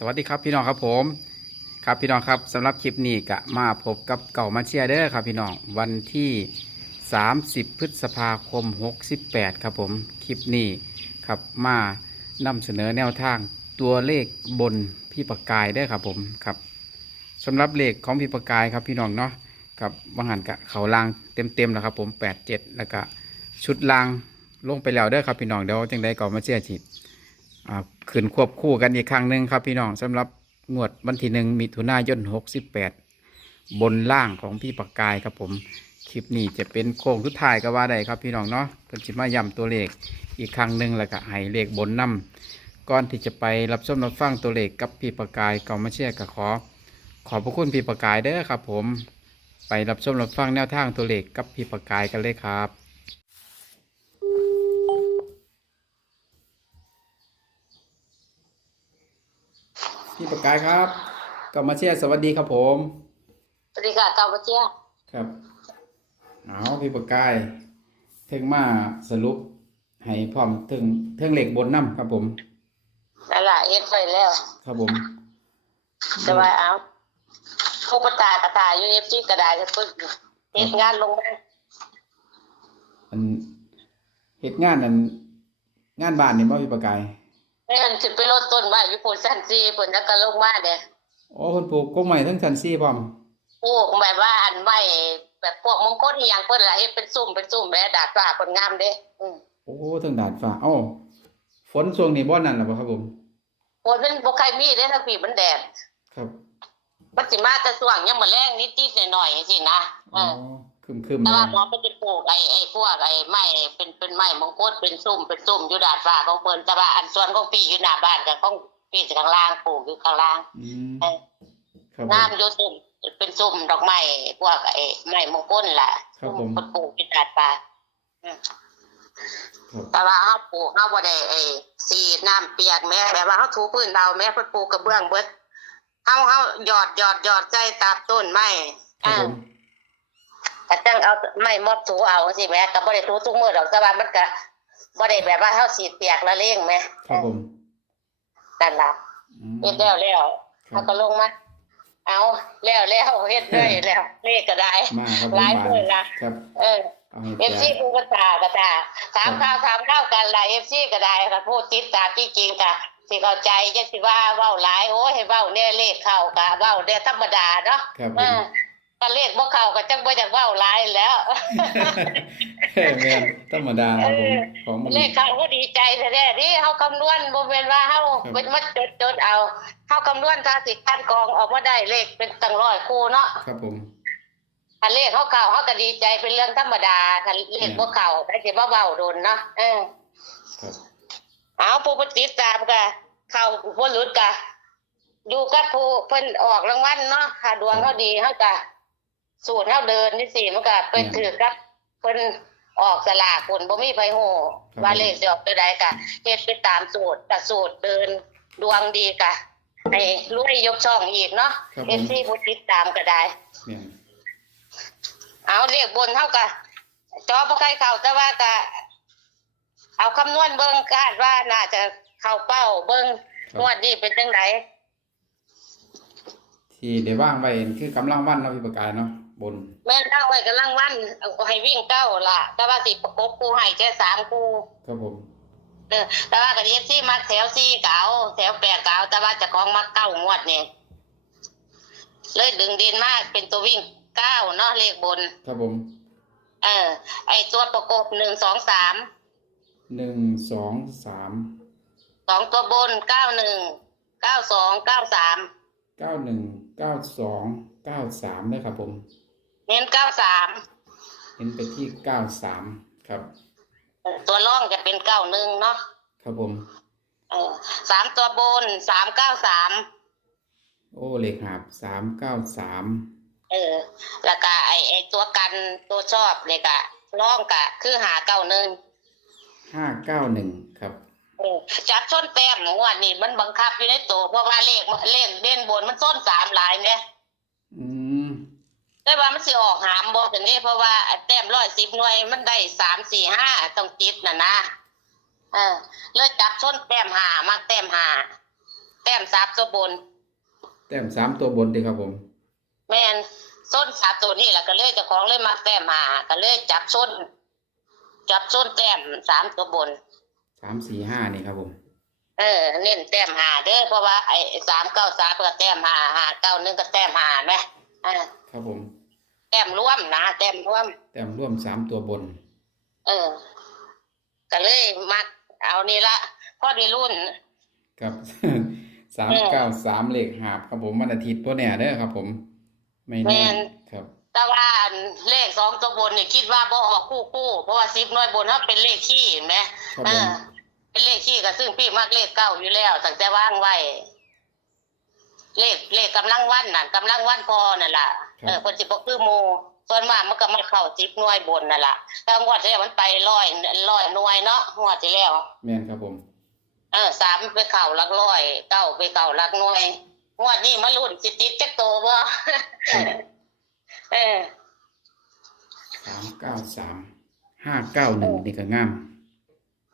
สวัสดีครับพี่น้องครับผม ครับพี่น้องครับสำหรับคลิปนี้ก็มาพบกับเก่ามาเชียร์เด้อครับพี่น้องวันที่ 30 พฤษภาคม 68 ครับผมคลิปนี้ครับมานำเสนอแนวทางตัวเลขบนพี่ปากกายเด้ครับผมครับสำหรับเลขของพี่ปากกายครับพี่น้องเนาะครับบางหันกะเขาลางเต็มๆแล้วครับผม87แล้วก็ชุดลางลงไปแล้วเด้อครับพี่น้องเดี๋ยวจังได้ก่ามาเชียร์ฉีดอ่า ขึ้นควบคู่กันอีกครั้งหนึ่งครับพี่น้องสำหรับงวดวันที่หนึ่งมิถุนายนหกสิบแปดบนล่างของพี่ปากกายครับผมคลิปนี้จะเป็นโค้งสุดท้ายก็ว่าได้ครับพี่น้องเนาะเพิ่นสิมาย้ำตัวเลขอีกครั้งหนึ่งแล้วก็ให้เลขบนนำก่อนที่จะไปรับชมรับฟังตัวเลขกับพี่ปากกายก็มาเชียร์กับขอ ขอบพระคุณพี่ปากกายเด้อครับผม ไปรับชมรับฟังแนวทางตัวเลขกับพี่ปากกายกันเลยครับ พี่ปากกายครับก็มาเชียร์สวัสดีครับผมสวัสดีค่ะกาวเจียครับเอาพี่ปากกายถึงมาสรุปให้พร้อมถึงเทิงเหล็กบนน้ำครับผมนั่นแหละเฮ็ดไปแล้ว ครับผมจะว่าเอาผู้ประตากระตายอยู่เอฟซีกระดาษจะฝึกเฮ็ดงานลงมาอันเหตุงานนั้นงานบ้านนี่บ่พี่ปากกาย ไม่งั้นขึ้นไปรถต้นว่าอยู่ปูนสันซีปูนแล้วก็ลงมาเด้โอ้คนปลูกกงใหม่ทั้งชั้นซี่พร้อมปลูกแบบว่าอันไม้แบบพวกมงคลอีหยังเพิ่นล่ะเฮ็ดเป็นซุ่มเป็นซุ่มแม่ดาดฟ้าเพิ่นงามเด้อืมโอ้ทั้งดาดฟ้าเอ้าฝนช่วงนี้บ่นั่นหรอบ่ครับผมโอ้ยเป็นบ่ใครมีเด้ถ้าปีมันแดดครับมันสิมาแต่ช่วงยามมื้อแลงนิดๆหน่อยๆจังซี่นะเออ๋ออ คึมคึมๆแต่เลว่ายหมอไปจะปลูกไอ้ไอ้พวกไอ้ไม้เป็นเป็นไม้มงคลเป็นซุ่มเป็นซุ่มอยู่ดาดฟ้าของเพิ่นแต่ว่าอันส่วนของพี่อยู่หน้าบ้านกับของพี่ข้างล่างปลูกอยู่ข้างล่างอืมเออครับผมงามอยู่ซุ่มเป็นซุ่มดอกไม้พวกไอ้ไม้มงคลล่ะครับผมเพิ่นปลูกอยู่ดาดฟ้าอืมครับแต่ว่าเฮาปลูกเฮาบ่ได้ไอ้สีดน้ำเปียกแม่แบบว่าเฮาถูพื้นดาวแม่เพิ่นปลูกกระเบื้องเบิดเฮาเฮาหยอดหยอดหยอดใจตามต้นไม้ครับอ่า ผมก็จังเอาไม่มอบถูเอาสิแม่ก็บ่ได้ถูทุกมื้อดอกแต่ว่ามันก็บ่ได้แบบว่าเฮาสีดเปียกละเลงแม่ครับผมนั่นล่ะอืมเฮ็ดแล้วแล้วครัเฮาบก็ลงมาเอาแล้วแล้วเฮ็ดเลยแล้วเลขก็ได้มาครับผมหลายมามื้อละครับ เออเอาให้เอฟแจซีกกูก็ตากระตาถามข้าวถามข้าวกันล่ะเอฟซีก็ได้ค่ะพูดติดตามที่จริงค่ะสิเข้าใจจะสิว่าเว้าหลายโอ้ยให้เว้าเนี่ยเลขเข้ากะเว้าเนี่ยธรรมดาเนาะครับ ผเอมอก็เลขบ่เข้าก็จังบ่อยากเว้าหลายแล้วแม่นธรรมดาครับผมของมันเลขเข้าก็ดีใจแท้ๆนี่เฮาคำนวณบ่แม่นว่าเฮาครับบ่มาจดจดเอาเฮาคำนวณถ้าสิคันกรองออกมาได้เลขเป็นตั้งร้อยคู่เนาะครับผมถ้าเลขเขาเข้าเขาก็ดีใจเป็นเรื่องธรรมดาถ้าเลขบ่เข้าได้สิบ่เว้าโดนเนาะเออครับเอาผู้ปฏิตามกะเข้าผู้หลุดกะอยู่กับผู้เพิ่นออกรางวัลเนาะค่ะดวงเขาดีเขากะ สูตรเขาเดินนี่สิมันก็เป็นถือกับเพิ่นออกสลากผลบ่มีไผโหว่าเลขสิออกตัวใดกะเฮ็ดไปตามสูตรแต่สูตรเดินดวงดีกะให้รวยยกช่องอีกเนาะครับผเอฟมซีผู้ติดตามก็ได้ เนี่ยเอาเรียกบนเท่ากับจอบ่ใครเข้าแต่ว่าก็เอาคำนวณเบิ่งคาดว่าน่าจะเข้าเป้าเบิ่งงวดนี้เป็นจังไดที่ได้ว่างไว้คือกำลังวันเนาะพี่ประกายเนาะ บน แม่นตั้งไว้กำลังวันเอาให้วิ่งเก้าล่ะ แต่ว่าสิประกบคู่ให้แค่สามคู่ครับผมเออแต่ว่าก็เอฟซีมักแถวซี่เก่าแถวแปดเก่าแต่ว่าเจะของมักเก้างวดนี่เลยดึงดินมากเป็นตัววิ่งเก้าเนาะเลขบน ครับผมเออ ไอตัวประกบหนึ่งสองสามหนึ่งสองสามสองตัวบนเก้าหนึ่งเก้าสองเก้าสามเก้าหนึ่งเก้าสองเก้าสามนะครับผม เน้นเก้าสามเห็นไปที่เก้าสามครับ ตัวร่องจะเป็นเก้าหนึ่งเนาะครับผม เออสามตัวบนสามเก้าสามโอ้เหล็กหาบสามเก้าสามเออ แล้วก็ไอไอตัวกันตัวชอบเลยกะร่องกะ คือหาเก้าหนึ่งห้าเก้าหนึ่งครับเออจับส้นแต้มงวดนี้มันบังคับอยู่ในตัวเพราะว่าเลขเลขเด่นบนมันส้นสามหลายเนี่ยอืม ได้ว่ามันสิออกหามบอกอย่างนี้เพราะว่าแต้มร้อยสิบหน่วยมันได้สามสี่ห้าต้องติดน่ะนะเออเลยจับส้นแต้มหามาแต้มหาแต้มสามตัวบน แต้มสามตัวบนดีครับผม แม่นส้นสามตัวนี่แหละก็เลยเจ้าของเลยมาแต้มหาก็เลยจับส้น จับส้นแต้มสามตัวบนสามสี่ห้านี่ครับผม เออ เน้นแต้มหาเด้อเพราะว่าไอ้สามเก้าสามก็แต้มหาหาเก้าหนึ่งก็แต้มหาไหมอ่าครับผม แต้มร่วมนะแต้มร่วม แต้มร่วมสามตัวบน เออ ก็เลยมักเอานี่ละพอดีรุ่น ครับสามเก้าสามเลขหาบครับผมวันอาทิตย์ตัวเนี่ยเด้อครับ ผม ไม่แม่แน่นครับแต่ว่าเลขสองตัวบนเนี่ยคิดว่าบ่ออกคู่คู่เพราะว่าซิปน้อยบนเขาเป็นเลขขี้เห็นไหมครับเอผมอเป็นเลขขี้ก็ซึ่งพี่มักเลขเก้าอยู่แล้วตั้งแต่ว่างไว้ เลขเลขกำลังวันน่ะกำลังวันพอนั่นล่ะเออคนสิบคือหมูส่วนมากมันก็มาเข้าซิปน้อยบนนั่นล่ะแต่งวดที่แล้วมันไปร้อยร้อยหน่วยเนาะงวดที่แล้วแม่นครับผมเออสามไปเข่าหลักร้อยเก้าไปเข่าหลักหน่วยงวดนี้มาลุ้นสิติดจักโตบ่ครับเออสามเก้าสามห้าเก้าหนึ่งนี่ก็งาม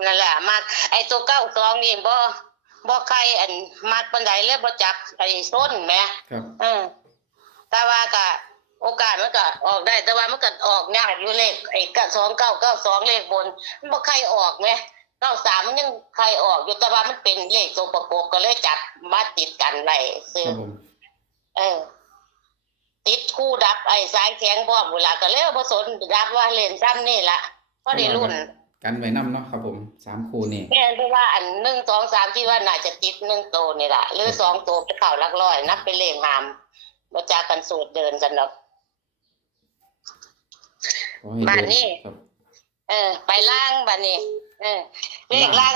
นั่นแหละมากไอ้ตัวเก้าสองนี่บ่ บ่ใครอันมากปานใดเลยบ่จับไอ้ส้นแหมครับเออ แต่ว่าก็โอกาสมันก็ออกได้ แต่ว่ามันก็ออกยากอยู่เลขไอ้เก้าสองเก้าเก้าสองเลขบนมันบ่ใครออกไหมเก้าสามมันยังใครออกอยู่แต่ว่ามันเป็นเลขตัวประกบก็เลยจับมาติดกันไว้คซื้อรับผมเออ ติดคู่ดับไอ้สายแข็งพร้อมเวลาก็เลยบ่สนดับว่าเล่นซ้ำนี่ล่ะพอได้รุ่น กันไว้น้ำเนาะครับผม สามคู่นี่แม่นเพราะว่าอันหนึ่งสองสามที่ว่าน่าจะติดหนึ่งโตวนี่แหละหรือสองตัวไปเข่าหลักร้อย นับเป็นเลขหามมาจากกันสูตรเดินกันเนาะขอให้บ้านเดินี่ครับเออ ไปล่างบัดนี้เออเลขล่าง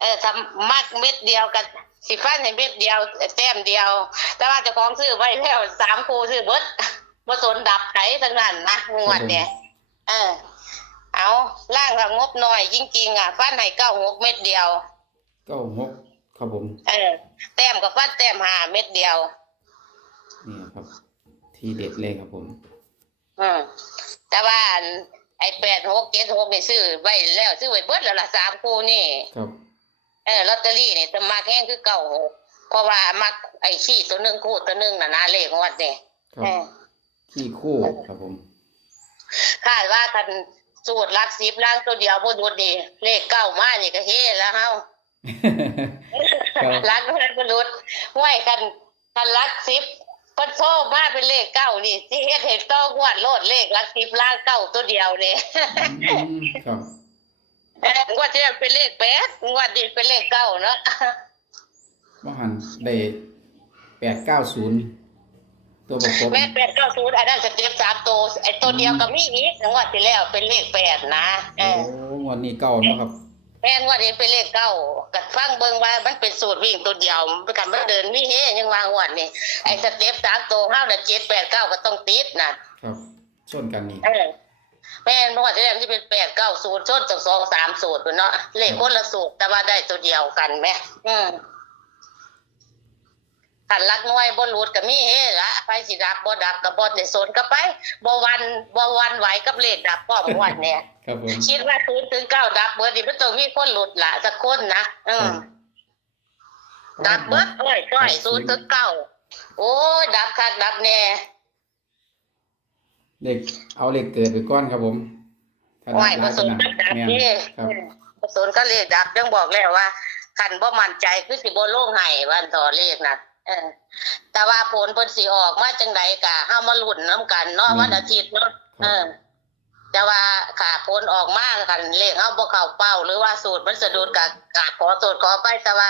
เออทำมัดเม็ดเดียวกันสิฟันให้เม็ดเดียวแต้มเดียว แต่ว่าเจ้าของซื้อไว้แล้วสามคู่ซื้อเบิดบ่สนดับไผทั้งนั้นนะงวดเนี่ยเออ เอาล่างกับงบหน่อย จริงๆอะฟันให้เก้าหกเม็ดเดียว เก้าหกครับผมเออแต้มกับฟันแต้มหาเม็ดเดียว นี่ครับ ทีเด็ดเลยครับผม อืมแต่ว่าอันไอ้แปดหกเจ็ดหกนี่ซื้อไว้แล้ว ซื้อไว้เบิดแล้วล่ะสามคู่นี่ ครับ เออลอตเตอรี่นี่จะมาแห้งคือเก่าหกเพราะว่ามักไอ้ขี้ตัวหนึ่งคู่ตัวหนึ่งน่ะนะเลขงวดนี่ครับเออที่คู่ครับผม คาดว่าคัน สูตรลักสิบล่างตัวเดียวพอดูดีเลขเก้ามานี่ก็เฮ้แล้วเฮาครับลักเพิ่นบ่รุดห้วยคันคันลักสิบเพิ่นโทรมาเป็นเลขเก้านี่สิเฮ็ดให้ต้องงวดโลดเลขลักสิบล่างเก้าตัวเดียวนี่อืมครับเอองวดที่แล้วเป็นเลขแปดงวดนี้เป็นเลขเก้าเนาะว่าหันได้แปดเก้าศูนย์ ตัวประกบแม่แปดเก้าศูนย์อันนั้นสเต็ปสามตัวไอ้ตัวเดียวก็มีอีกงวดที่แล้วเป็นเลขแปดนะเอโอ้อวันนี้เก้าเนาะครับ แม่งวดนี้เป็นเลขเก้ากัดฟังเบิ่งว่ามันเป็นสูตรวิ่งตัวเดียวมันกันมันเดินมีเฮยังวางงวดนี่ไอ้สเต็ปสามตัวห้าน่ะเจ็ดแปดเก้าก็ต้องติดนะครับชนกันนี่เออแม่นงวดที่แล้วมันจะเป็นแปดเก้าศูนย์ชนจากสองสามสูตรเนาะเลขคนละสูตรแต่ว่าได้ตัวเดียวกันไหมอืม ขันลักน้อยบนรูดกับมีเฮละไปสิดับบ่ดับกับบอในโซนก็ไปบ่วันบ่วันไหวกับเลขดับพร้อมวันเนี่ยครับผมคิดว่าศูนย์ถึงเก้าดับเบิดนี่มันต้องมีคนหลุดละสักคนนะเออดับเบิดโอ้ยก้อยศูนย์ถึงเก้าโอ้ยดับคักดับแน่เลขเอาเลขเกิดไปก้อนครับผมถ้าไหวได้ผสมก็กับดับแม่นนี่ครับผสมก็เลขดับยังบอกแล้วว่าคันบ่มั่นใจคือสิบ่ลงให้วันต่อเลขนะ เออแต่ว่าผลเพิ่นสิออกมาจังไดกะเฮามาลุ้นนํกันเนาะวันอาทิตย์เนาะเออ แต่ว่าขาผลออกมากันเลขเขาบ่เข้าเป้า หรือว่าสูตรมันสะดุดกับกาขอสูตรขอไปแต่ว่า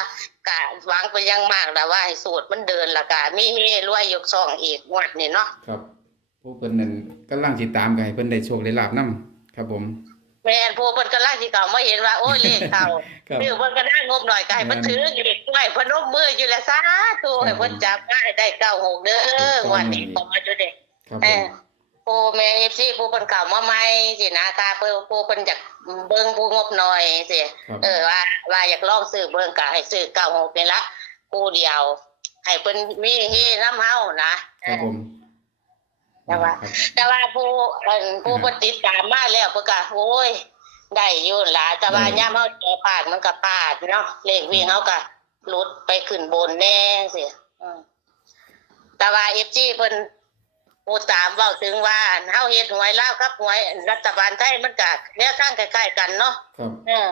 กะหวังไปยังมากแล้วว่าให้สูตรมันเดินและกะมีเฮรวยยกช่องอีกงวดนี่เนาะครับผู้เพิ่นนั่นกำลังติดตามกันให้เพิ่นได้โชคได้ลาบนํครับผม แม่นผู้เพิ่นกำลังสิเข้ามาเห็นว่าโอ้ยเลขเข้าครับ คือเพิ่นก็ได้งบหน่อยก็ให้เพิ่นถือเลขด้วยเพิ่นนมมืออยู่แล้วซาธุให้เพิ่นจับได้ได้เก้าหกเด้องวดนี้ขออยู่เด้ ครับผเอมอผู้แม่เอฟซีผู้คนเก่ามาใหม่สินะค่ะผู้ผู้คนอยากเบิ่งผู้งบหน่อยสิครับ เออว่าว่าอยากลองซื้อเบิ่งก็ให้ซื้อเก้าหกนี่ละผู้เดียว ให้เพิ่นมีเฮน้ำเฮานะเอครับอผม แต่ว่าครับแต่ว่าผู้เอิ่นผู้ปฏิดตามมาแล้วเพิ่นก็โอ้ยได้อยู่ล่ะแต่ว่าได้ย่ามเฮาเจอพลาดมันก็พลาดเนาะเลขวิ่งเฮาก็หลุดไปขึ้นบนแน่สิอืมแต่ว่าเอฟจีเพิ่นผู้ตามเว้าถึงว่าเฮาเฮ็ดหวยลาวครับหวยรัฐบาลไทยมันก็แนวทางคล้ายๆกันเนาะครับเออ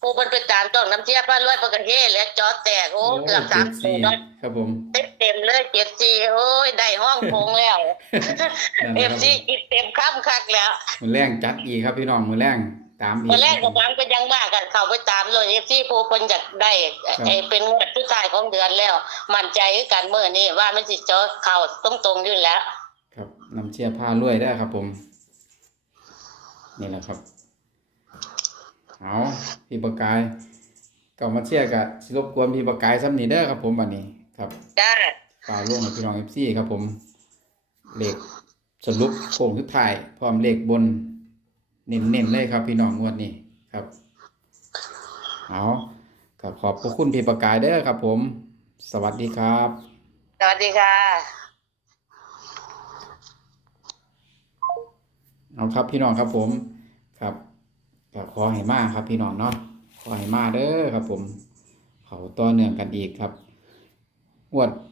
ผู้เพิ่นไปตามต้องน้ำเชียป้ารวยเพิ่นก็เฮ้และจอแตกโอ้เกือบสามโอ้เจ็ดตัวสี่เนาะครับผม เต็มๆเลยเจ็ดจีโอ้ยได้ห้องโพงแล้วนั่นเอแหละฟครับซีกินเต็มข้ามคักแล้วมือแรงจัดอีกครับพี่น้องมือแรงตามอีกวันแรกกับฟังเป็นยังมากกันเข้าไปตามเลยเอฟซีผู้คนอยากได้ไอ้เป็นงวดสุดท้ายของเดือนแล้ว มั่นใจคือกันเมื่อนี้ว่ามันสิเจอเข้าตรงๆอยู่แล้ว ครับน้ำเชียร์ผ้ารวยได้อครับ ผม นี่แหละครับเอาพี่ประกายเก่ามาเชียร์กับสิรบกวนพี่ประกายซ้ำนี่เด้อครับผมบัดนี้ครับ จ้าฝ่ากล่วงกับพี่น้องเอฟซีครับผมเลขสรุปโค้งสุดท้ายพร้อมเลขบน เน้นๆเลยครับ พี่น้องงวดนี้ครับเอากับขอบพระคุณพี่ประกายเด้อครับผม สวัสดีครับ สวัสดีค่ะ เอาครับพี่น้องครับผมครับก็ขอให้มาครับพี่น้องเนาะขอให้มาเด้อครับผม เขาต่อเนื่องกันอีกครับงวดอ่า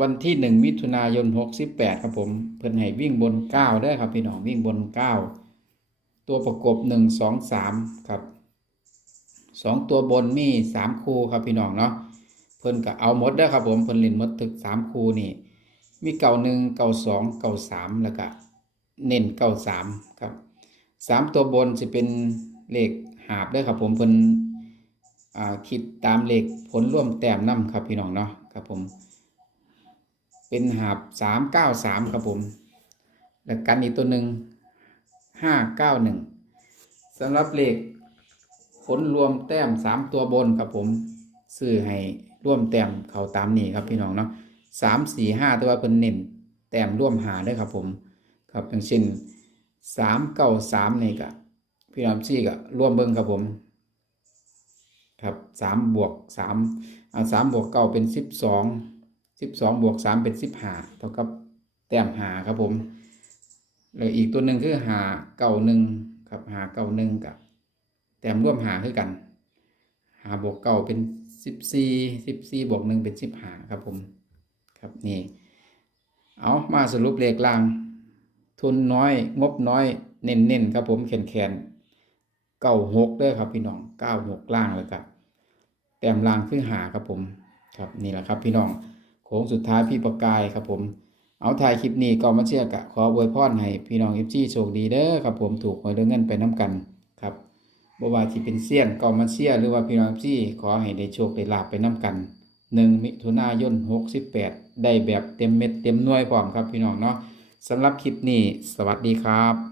วันที่หนึ่งมิถุนายนหกสิบแปดครับผม เพิ่นให้วิ่งบนเก้าเด้ครับพี่น้องวิ่งบนเก้าตัวประกบหนึ่งสองสามครับสองตัวบนมีสามคู่ครับพี่น้องเนาะเพิ่นก็เอาหมดเด้ครับผมเพิ่นเล่นมดถึกสามคู่นี่มีเก่าหนึ่งเก่าสองเก่าสามแล้วก็เน้นเก้าสามครับสามตัวบนจะเป็นเลขหาบเด้ครับผมเพิ่นคิดตามเลขผลร่วมแต้มนำครับพี่น้องเนาะครับผม เป็นหาบสามเก้าสามครับผม แล้วกันอีกตัวหนึ่งห้าเก้าหนึ่งสำหรับเลขผลรวมแต้มสามตัวบนครับผมซื้อให้ร่วมแต้มเขาตามนี้ครับพี่น้องเนาะสามสี่ห้าตัวเพิ่นเน้นแต้มร่วมหาด้วยครับผมครับอย่างเช่นสามเก้าสามนี่ก็พี่น้ำซี่ก็ร่วมเบิ้งครับผม ครับสามบวกสามอ่าสามบวกเก้าเป็นสิบสอง สิบสองบวกสามเป็นสิบห้าเท่ากับแต้มหาครับผมแล้วอีกตัวหนึ่งคือหาเก้าหนึ่งครับหาเก้าหนึ่งกับ แต้มร่วมหาคือกันหาบวกเก้าเป็นสิบสี่สิบสี่บวกหนึ่งเป็นสิบห้าครับผมครับนี่เอามาสรุปเลขล่าง ทุนน้อยงบน้อยเน้นๆครับผมแขนแขนเก้าหกเด้อครับพี่น้องเก้าหกล่างเลยครับแต้มล่างคือหาครับผมครับนี่แหละครับพี่น้อง โค้งสุดท้ายพี่ประกายครับผม เอาถ่ายคลิปนี้ก็มาเชื่อกะขออวยพรให้พี่น้องเอฟซีโชคดีเด้อครับผมถูกหวยเด้เงินไปน้กันครับบว่าที่เป็นเซียนก็มาเชียร์หรือว่าพี่น้องเอฟซีขอให้ได้โชคได้ลาบไปน้กันหนึ่งมิถุนายนหกสิบแปดได้แบบเต็มเม็ดเต็มหน่วยพร้อมครับพี่น้องเนาะสำหรับคลิปนี้ สวัสดีครับ